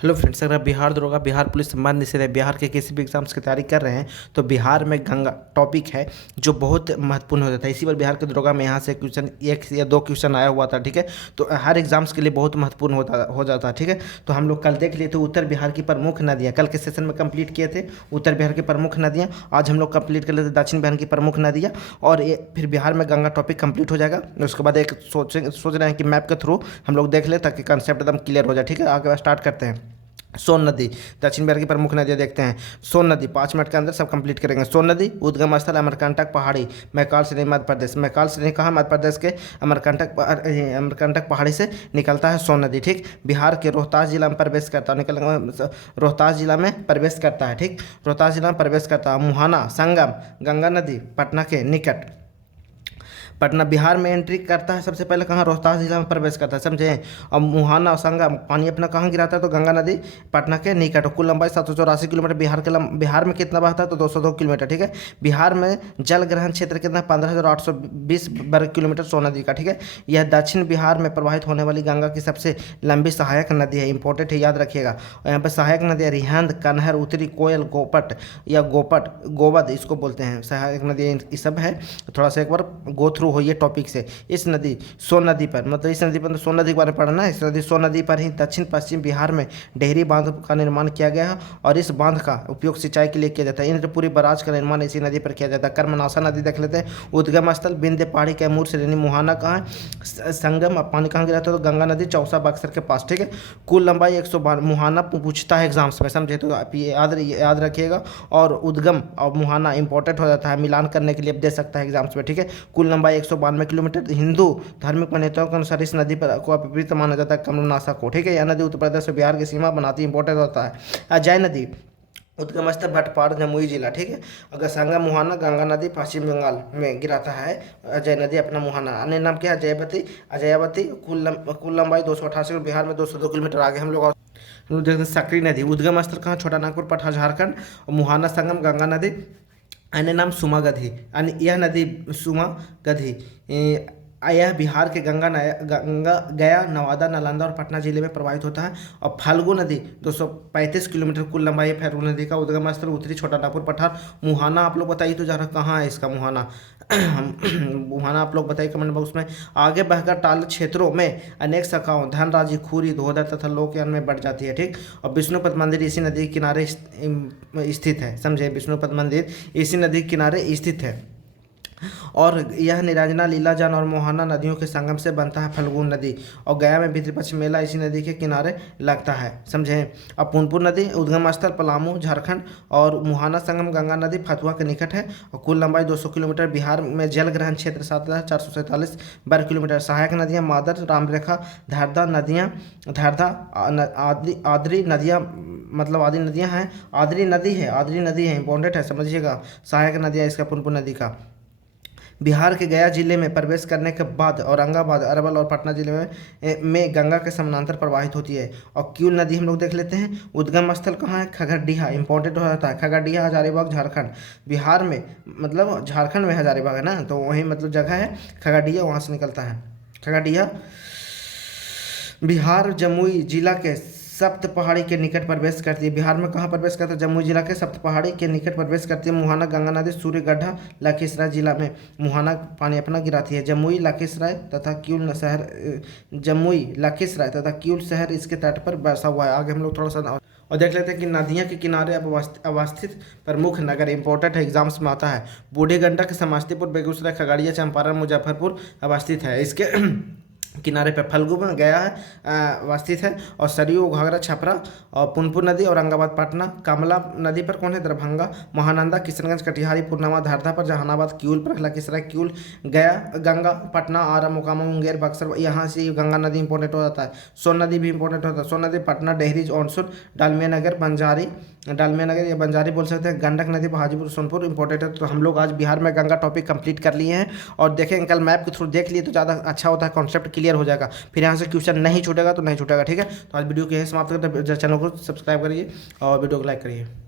Hello friends, अगर आप बिहार दरोगा, बिहार पुलिस सम्मान निषेध है, बिहार के किसी भी एग्जाम्स की तैयारी कर रहे हैं तो बिहार में गंगा टॉपिक है जो बहुत महत्वपूर्ण हो जाता है। इसी बार बिहार के दरोगा में यहाँ से क्वेश्चन एक या दो क्वेश्चन आया हुआ था, ठीक है। तो हर एग्जाम्स के लिए बहुत महत्वपूर्ण हो जाता है, ठीक है। तो हम लोग कल देख लिए थे उत्तर बिहार की प्रमुख नदियाँ, कल के सेशन में कंप्लीट किए थे उत्तर बिहार की प्रमुख नदियाँ। आज हम लोग कंप्लीट कर लेते दक्षिण बिहार की प्रमुख नदियाँ, और ये फिर बिहार में गंगा टॉपिक कंप्लीट हो जाएगा। उसके बाद एक सोच रहे हैं कि मैप के थ्रू हम लोग देख ले ताकि कंसेप्ट एकदम क्लियर हो जाए, ठीक है। आगे स्टार्ट करते हैं। सोन नदी, दक्षिण बिहार की प्रमुख नदियाँ देखते हैं। सोन नदी 5 मिनट के अंदर सब कंप्लीट करेंगे। सोन नदी उद्गम स्थल अमरकंटक पहाड़ी, मैकाल श्रेणी मध्य प्रदेश। मैकाल श्रेणी कहाँ? मध्य प्रदेश के अमरकंटक पहाड़ी से निकलता है सोन नदी, ठीक। बिहार के रोहतास जिला में प्रवेश करता है, रोहतास जिला में प्रवेश करता है, ठीक। रोहतास जिला में प्रवेश करता है। मुहाना संगम गंगा नदी पटना के निकट, पटना बिहार में एंट्री करता है सबसे पहले कहाँ? रोहतास जिला में प्रवेश करता है, समझे। और मुहाना और संगम पानी अपना कहाँ गिराता है? तो गंगा नदी पटना के निकट। कुल लंबाई 784 किलोमीटर। बिहार में कितना बहता है? तो 202 किलोमीटर, ठीक है। बिहार में जल ग्रहण क्षेत्र कितना? 15,820 वर्ग किलोमीटर सोन नदी का, ठीक है। यह दक्षिण बिहार में प्रवाहित होने वाली गंगा की सबसे लंबी सहायक नदी है, इंपॉर्टेंट है, याद रखिएगा। और यहाँ पर सहायक नदियाँ रिहंद, कनहर, उत्तरी कोयल, गोपट या गोवद इसको बोलते हैं, सहायक नदियाँ ये सब है। थोड़ा सा एक बार गो थ्रू हो ये टॉपिक से। इस नदी सोन नदी पर, मतलब इस नदी पर, सोन नदी के बारे में पढ़ना है। इस नदी सोन नदी पर ही दक्षिण पश्चिम बिहार में डेहरी बांध का निर्माण किया गया है, और इस बांध का उपयोग सिंचाई के लिए किया जाता है। इंद्रपुरी बराज का निर्माण इसी नदी पर किया जाता है। कर्मनाशा नदी देख लेते हैं। उद्गम स्थल विंध्य पहाड़ी, कैमूर श्रेणी। मुहाना कहाँ है? संगम पानी कहाँ गिराता है? तो गंगा नदी चौसा बक्सर के पास, ठीक है। कुल लंबाई 152। मुहाना पूछता है एग्जाम्स में, समझे, तो आप ये याद रखिएगा। और उद्गम और मुहाना इंपॉर्टेंट हो जाता है, मिलान करने के लिए दे सकता है एग्जाम्स में, ठीक है। कुल लंबाई 192 किलोमीटर। हिंदू धार्मिक मान्यताओं के अनुसार इस नदी पर को अपवित्र माना जाता है, कर्मनाशा को, ठीक है। यह नदी उत्तर प्रदेश और बिहार की सीमा बनाती है, इंपॉर्टेंट होता है। अजय नदी उद्गम स्थल भटपाड़ जमुई जिला, ठीक है। अगर संगम मुहाना गंगा नदी पश्चिम बंगाल में गिराता है। अजय नदी अपना मुहाना, अन्य नाम क्या है? अजयावती। कुल लंबाई 288। बिहार में 202 किलोमीटर। आगे हम लोग देखते हैं सकरी नदी। उद्गम स्थल कहाँ? छोटा नागपुर पटना झारखंड। और मुहाना संगम गंगा नदी, अन्य नाम सुमागधी। अन्य यह नदी सुमागधी यह बिहार के गंगा गया, नवादा, नालंदा और पटना जिले में प्रवाहित होता है। और फाल्गु नदी 235 किलोमीटर कुल लंबाई है फाल्गु नदी का। उद्गम स्थल उत्तरी छोटा नागपुर पठार। मुहाना आप लोग बताइए तो जरा कहाँ है इसका मुहाना? मुहाना आप लोग बताइए कमेंट बॉक्स में। आगे बहकर टाल क्षेत्रों में अनेक शाखाओं धनराजी, खूरी, धोदर तथा लोकयान में बढ़ जाती है, ठीक। और विष्णुपद मंदिर इसी नदी के किनारे स्थित है, समझे। विष्णुपद मंदिर इसी नदी के किनारे स्थित है। और यह निराजना, लीलाजान और मोहाना नदियों के संगम से बनता है फल्गुन नदी। और गया में पितृपक्ष मेला इसी नदी के किनारे लगता है, समझे। अब पुनपुर नदी उद्गम स्थल पलामू झारखंड, और मुहाना संगम गंगा नदी फतुहा के निकट है। और कुल लंबाई 200 किलोमीटर। बिहार में जल ग्रहण क्षेत्र 7,447 वर्ग किलोमीटर। सहायक नदियाँ मादर, रामरेखा, धारदा नदियाँ, आदरी नदियाँ, मतलब आदि नदियाँ हैं। आदरी नदी है, इंपॉर्टेंट है, समझिएगा। सहायक नदियाँ इसका पुनपुर नदी का। बिहार के गया जिले में प्रवेश करने के बाद औरंगाबाद, अरवल और पटना जिले में गंगा के समानांतर प्रवाहित होती है। और क्यूल नदी हम लोग देख लेते हैं। उद्गम स्थल कहाँ है? खगड़िया, इंपॉर्टेंट हो जाता है। खगड़िया हजारीबाग झारखंड। बिहार में मतलब झारखंड में हजारीबाग है ना, तो वही मतलब जगह है खगड़िया, वहाँ से निकलता है खगड़िया। बिहार जमुई जिला के सप्त पहाड़ी के निकट प्रवेश करती है। बिहार में कहाँ प्रवेश करता है? जमुई जिला के सप्त पहाड़ी के निकट प्रवेश करती है। मुहाना गंगा नदी सूर्यगढ़ा लखीसराय जिला में मुहाना पानी अपना गिराती है। जमुई लखीसराय तथा क्यूल शहर इसके तट पर बसा हुआ है। आगे हम लोग थोड़ा सा और देख लेते हैं कि नदियाँ के किनारे अवस्थित प्रमुख नगर, इंपॉर्टेंट है, एग्जाम्स में आता है। बूढ़ी गंडक समस्तीपुर, बेगूसराय, खगड़िया, चंपारण, मुजफ्फरपुर अवस्थित है। इसके किनारे पे फल्गु में गया है अवस्थित है। और सरयू, घाघरा, छपरा और पुनपुर नदी औरंगाबाद, पटना। कमला नदी पर कौन है? दरभंगा, महानंदा, किशनगंज, कटिहारी, पूर्णिया, धारदा पर, जहानाबाद, क्यूल पर, लखीसराय, क्यूल, गया, गंगा, पटना, आरा, मोकामा, मुंगेर, बक्सर, यहाँ से गंगा नदी इंपॉर्टेंट हो जाता है। सोन नदी भी इंपॉर्टेंट होता है। सोन नदी पटना, डेहरी, ऑनसुर, डालमिया नगर या बंजारी बोल सकते हैं। गंडक नदी हाजीपुर, सोनपुर इंपॉर्टेंट है। तो हम लोग आज बिहार में गंगा टॉपिक कंप्लीट कर लिए हैं, और देखेंगे कल मैप के थ्रू देख लिए तो ज़्यादा अच्छा होता है, कॉन्सेप्ट क्लियर हो जाएगा। फिर यहाँ से क्वेश्चन नहीं छूटेगा तो नहीं छूटेगा, ठीक है। तो आज वीडियो को यहीं समाप्त करते हैं। चैनल को सब्सक्राइब करिए और वीडियो को लाइक करिए।